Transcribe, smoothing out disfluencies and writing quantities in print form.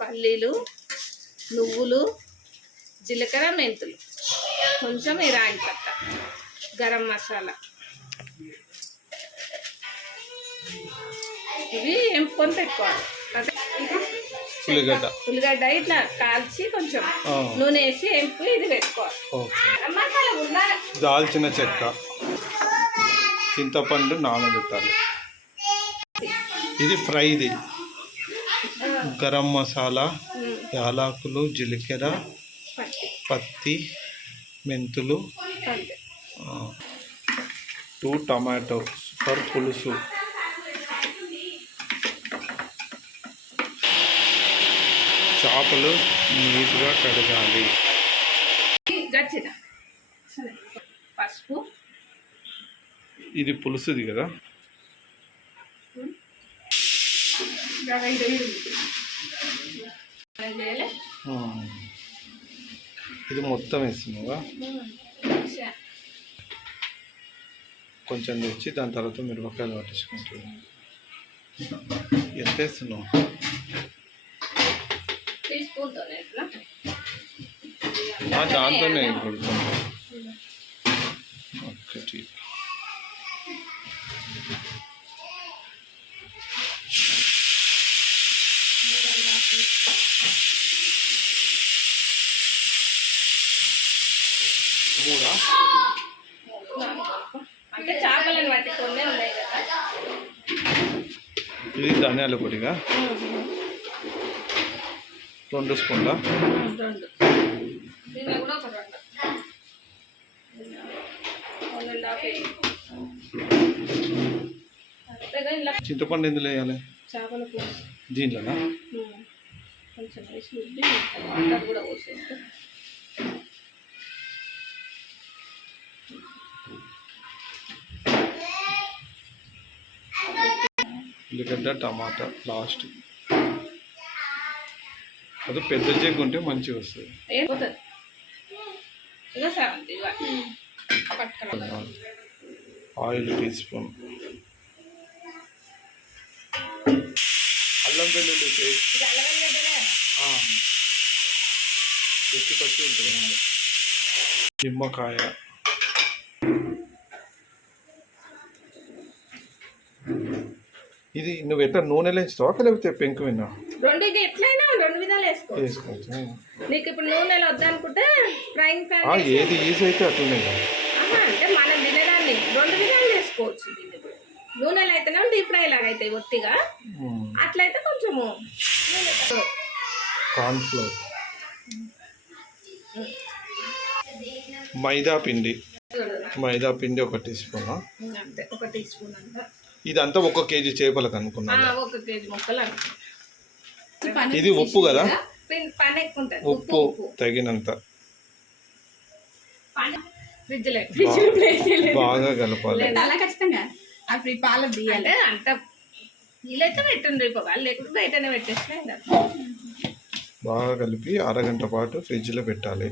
పల్లీలు, నువ్వులు, జీలకర్ర, మెంతులు, కొంచెం ఈ రాయి పట్ట, గరం మసాలా, ఇవి ఎంపుకొని పెట్టుకోవాలి. అదే ఉల్లిగడ్డ ఇట్లా కాల్చి కొంచెం నూనె వేసి ఎంపు ఇది పెట్టుకోవాలి. దాల్చిన చెక్క, చింతపండు నానబెట్టాలి. ఇది ఫ్రైది. గరం మసాలా, యాలకులు, జీలకర్ర, పత్తి, మెంతులు, 2 టమాటోస్ ఫర్ పులుసు. చేపలు నీట్గా కడగాలి. పసుపు, ఇది పులుసుది కదా. ఇది మొత్తం వేస్తున్నావా? కొంచెం తెచ్చి దాని తర్వాత మిరపకాయలు పట్టించుకుంటావు. ఎంత వేస్తున్నావు? దాంతోనే కొడుతుంది. ఒకటి మూడా అంటే చేపలను బట్టి కొన్ని ఉన్నాయి కదా. ఇది ధనియాల పొడిగా 2 స్పూన్ల. చింతపండు ఎందులో వేయాలి? చేపల పులుసు దీంట్లోనా? కొంచెం వేసి వాటర్ కూడా పోసేస్తే. ఉల్లిగడ్డ, టమాటా లాస్ట్. అది పెద్ద చెగ్గు ఉంటే మంచిగా వస్తుంది. Oil 1 teaspoon. అల్లం వెల్లుల్లి పేస్ట్ పచ్చి ఉంటుంది. నిమ్మకాయ, ఇది నువ్వు ఎట్లా నూనెలో వేస్తావా లేకపోతే పెంకు విన్నా? రెండు ఎట్లయినా 2 విధాలు వేసుకోవచ్చు. నీకు ఇప్పుడు నూనెలో వద్దనుకుంటే ఫ్రైంగ్ ప్యాన్, ఏది ఈజీ అయితే అట్లనే. అంటే మనం తినడాన్ని 2 విధాలు చేసుకోవచ్చు. నూనెలో అయితేనే డీప్ ఫ్రై లాగా అవుతాయి ఒత్తిగా, అట్లయితే కొంచెము కార్న్ఫ్లోర్, మైదా పిండి 1 టీ స్పూన్. 1 టీ స్పూన్ అంతా. ఇదంతా 1 కేజీ చేపలకు అనుకున్నా. 1 కేజీ ముక్కలు. ఇది ఉప్పు కదా? ఉప్పు తగినంత బాగా కలపాలి. పాలు తీయాలి. అంత వీలైతే పెట్టండి, లేకపోతే బయటనే పెట్టేస్తే. బాగా కలిపి అరగంట పాటు ఫ్రిడ్జ్లో పెట్టాలి.